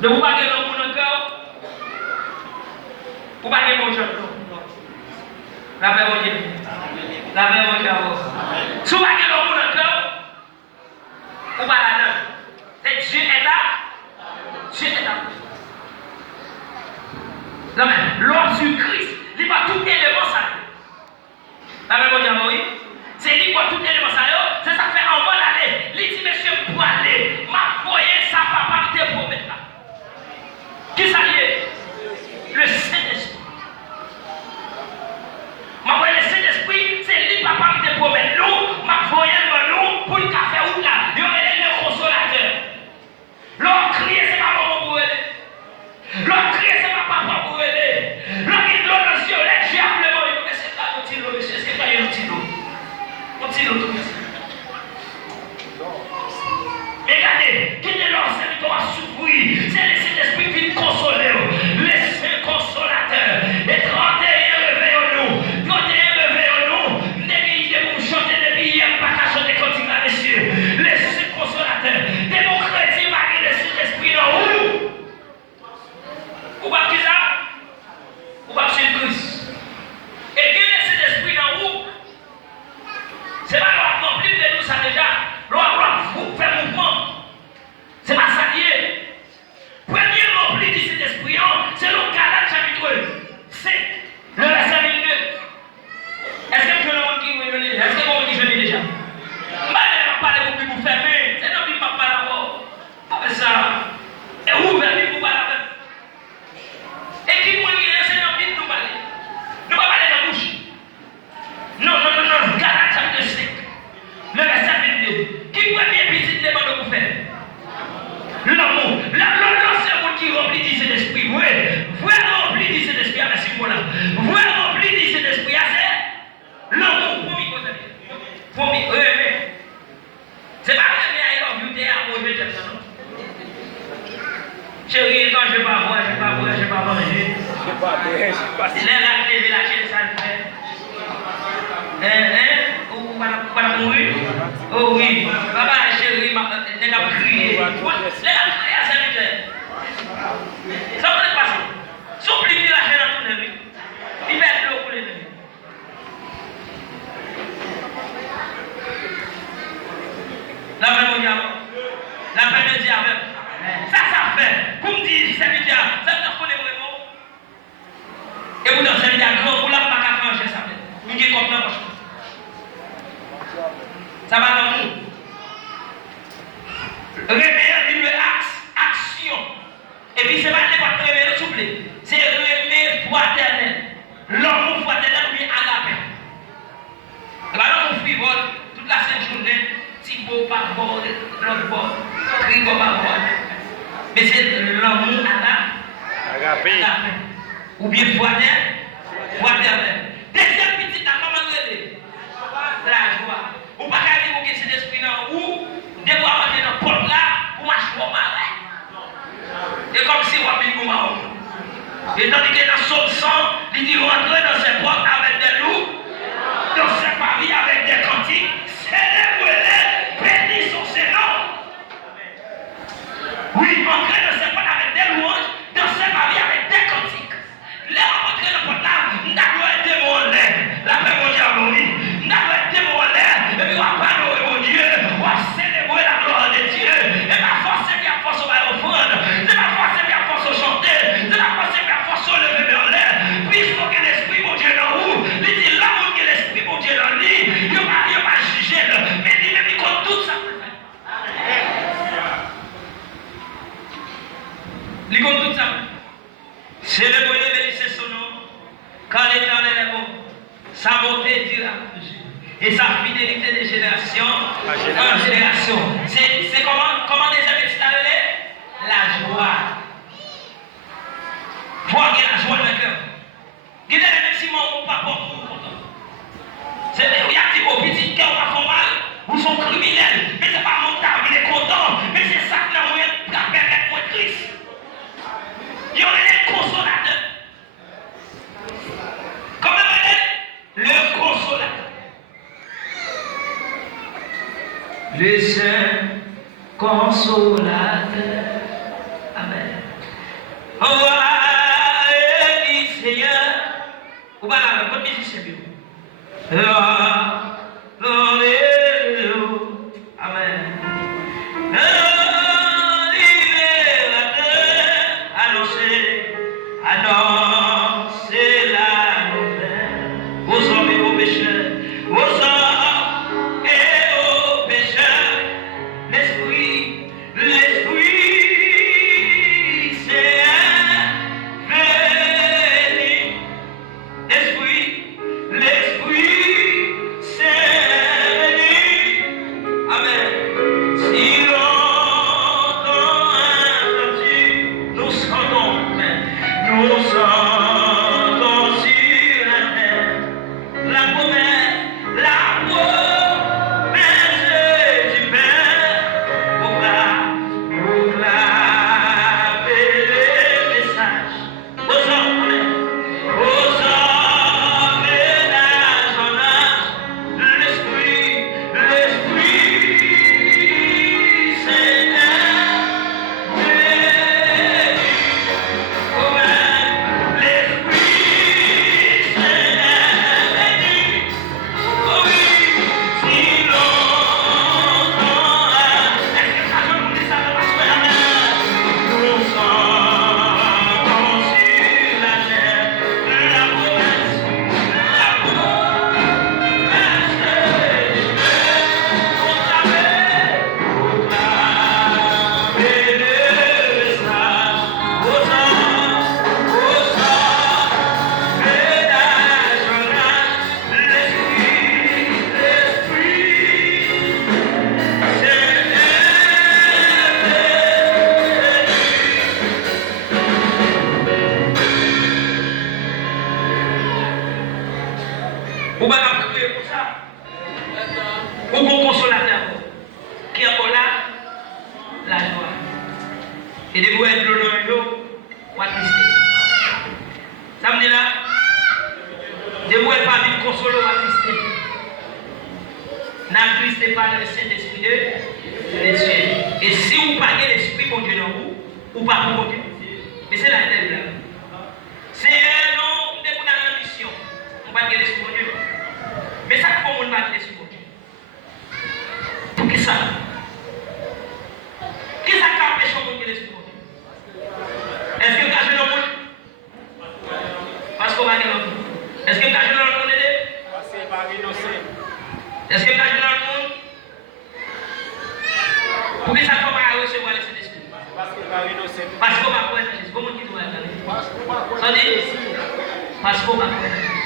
Ne vous pas gagner dans le cœur. Vous pas gagner mon Dieu. La paix mon Dieu. La paix mon Dieu. Si vous pas gagner dans le cœur, vous pas là-dedans. C'est Dieu est là. Dieu est là. Non mais l'homme sur Christ, il va tout élément ça. La paix mon Dieu. Oui. C'est lui qui va tout élément ça. C'est ça fait en bonne année. Il dit monsieur pour aller, m'a voyé ça papa te promettre là. Qui ça y est? Le Saint-Esprit. Ma voyé le Saint-Esprit, c'est lui papa qui te promet nous, m'a voyé nous pour le café ou là. Il y aurait le consolateur. L'homme crie, c'est pas maman pour aider. L'homme crie, c'est pas papa pour aider. L'homme qui donne le ciel, le diable, mais c'est pas un petit lot, monsieur, c'est pas un petit lot. Un petit lot tout ça. Regardez, qui est leur serviteur à souffrir, c'est le Saint-Esprit qui consoler, le Saint-Consolateur. Et 31 réveillons-nous, 31 réveillons-nous, n'ayez pour chanter depuis hier, pas qu'à chanter quand il va, messieurs. Le Saint-Consolateur, démocratie, malgré le Saint-Esprit dans où? Ou pas qui ça? Ou pas chez Christ? Et qui est le Saint-Esprit dans où? C'est pas l'on remplir de nous ça déjà. L'on faire mouvement. C'est pas ça lié. Premier rempli de cet esprit, c'est le Galates chapitre 5, le verset 22. Est-ce que je le dis ou est-ce que vous me dites je l'ai déjà? Je ne vais pas parler pour vous fermer. C'est non, il ne va pas l'avoir. Avec ça. Et ouvert, il ne va pas l'avoir. Et qui m'a dit, c'est non, il ne va pas parler. Ne va pas parler dans la bouche. Non. Galates chapitre 5, le verset 22. Qui premier petit demande de vous faire? L'amour. L'amour, c'est un mot qui remplit de cet esprit. Vous rempli de cet esprit. Merci pour là. Vous rempli de cet esprit. C'est l'amour. Promis. C'est pas que I love you, t'es amour, je t'aime ça, non? Chérie, quand je vais pas boire, je vais pas manger. Les raclés de la chaîne, ça le fait. Ou pas mourir? Oh oui. Papa, chérie, elle a crié. Elle a crié à Saint-Michel. Ça va se passer. Supplier la chaîne à tout le monde. Il va être l'eau pour les deux. La paix au diable. La paix de diable. Ça fait. Comme dit Saint-Michel, ça veut dire qu'on est vraiment. Et vous dans Saint-Michel, vous n'avez pas qu'à manger ça. Vous dites comme ça. Ça va dans nous. Réveiller une action. Et puis c'est pas n'importe quel réveil, s'il vous plaît. C'est réveiller fraternel. L'amour fraternel ou bien agapé. Alors on frivole toute la sainte journée. Thibaut par bord, l'autre bord, Rigo par bord. Mais c'est l'amour agapé. Ou bien fraternel. Deuxième petite, la comment réveiller? La joie. Ou pas qu'à dire que c'est l'esprit là où devoir rentrer dans le porte là pour marcher au marais. Et comme si on a mis au marais. Et tandis que dans son sang, il dit rentrer dans ses portes avec des loups, dans ses paris avec des cantiques, célébrez-les, bénissons ses noms. Oui, rentrer dans ses portes avec des louanges, dans ses paris avec des cantiques. Les rentrer dans le porte là, nous avons été mollet. La paix mon diable, oui. Nous avons été mollet. Et puis on va adorer mon Dieu, on va célébrer la gloire de Dieu. Et la force c'est bien force on va offrande. C'est la force c'est bien force au chanter. C'est la force c'est bien force au lever vers l'air. Puisque que l'esprit mon Dieu dans vous, il dit l'amour que l'esprit mon Dieu dans lui, il va juger. Mais il même compte tout ça. Il compte tout ça. Célébrez et bénissez son nom. Quand l'Éternel est bon, sa bonté durera toujours. Et sa fidélité de génération en génération. C'est comment des amis t'as la joie. Voir qu'il y a la joie dans le cœur. Il y a des maximum mon papa pour content. C'est vrai, il y a des petits petits cœurs qui font mal, ou sont criminels. Mais c'est pas mon temps, il est content. Mais c'est ça qui n'a rien à permettre moi Christ. Il y aurait des consolateurs. Comment il est? Le consolateur. Le Saint Consolateur. Amen. Ou pas prier pour ça. Ou bon consolateur. Qui a là la joie. Et des bouets de l'eau, ou attristé. Ça me dit là, des bouets pas vite consoler ou attristé. N'attristez pas le Saint-Esprit de Dieu. Et si vous parlez l'Esprit mon Dieu dans vous, ou pas pour mon Dieu. Mais c'est la tête là. C'est un nom, on est pour la mission. On va dire l'Esprit mon Dieu. Mais ça, comment on va dire l'Esprit mon Dieu? Pour qui ça? Qui ça qui empêche mon Dieu l'Esprit mon Dieu? Est-ce que vous avez le monde? Parce qu'on va dire le monde. Est-ce que vous avez le monde aider? Parce qu'il va renoncer. Est-ce que vous avez le monde? Pour qui ça ne peut pas recevoir le Saint-Esprit? Parce qu'il va renoncer. Parce qu'on va croire. Comment tu dois aller? Parce qu'on va Parce qu'on va croire.